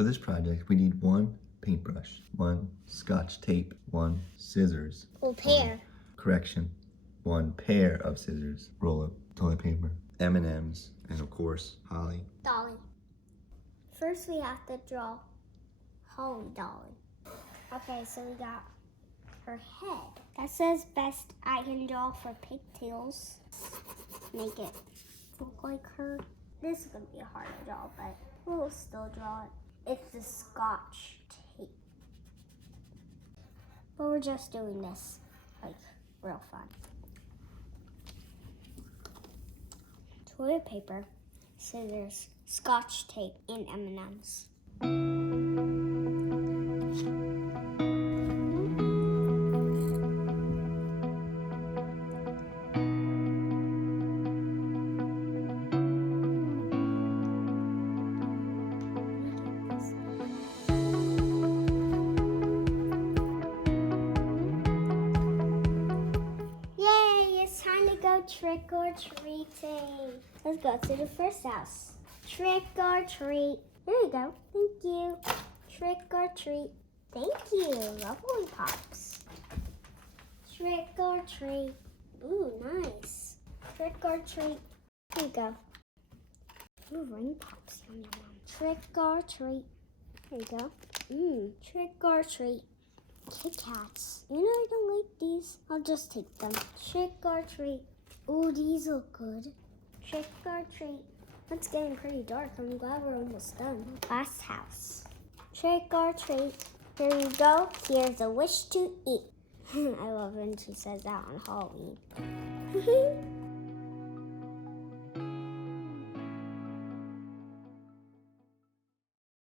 For this project, we need 1 paintbrush, 1 scotch tape, 1 scissors. Or pair. Correction, 1 pair of scissors, roll of toilet paper, M&Ms, and of course, Holly. Dolly. First we have to draw Holly Dolly. Okay, so we got her head. That says best I can draw for pigtails. Make it look like her. This is going to be hard to draw, but we'll still draw it. It's the scotch tape. But we're just doing this, like, real fun. Toilet paper, scissors, scotch tape, and M&Ms. Yay, it's time to go trick or treating. Let's go to the first house. Trick or treat. There you go. Thank you. Trick or treat. Thank you. Lovely pops. Trick or treat. Ooh, nice. Trick or treat. There you go. Ooh, ring pops. Yum, yum, yum. Trick or treat. There you go. Trick or treat. Kit Kats. You know I don't like these. I'll just take them. Trick or treat. Ooh, these look good. Trick or treat. It's getting pretty dark. I'm glad we're almost done. Last house. Trick or treat. Here you go. Here's a wish to eat. I love when she says that on Halloween.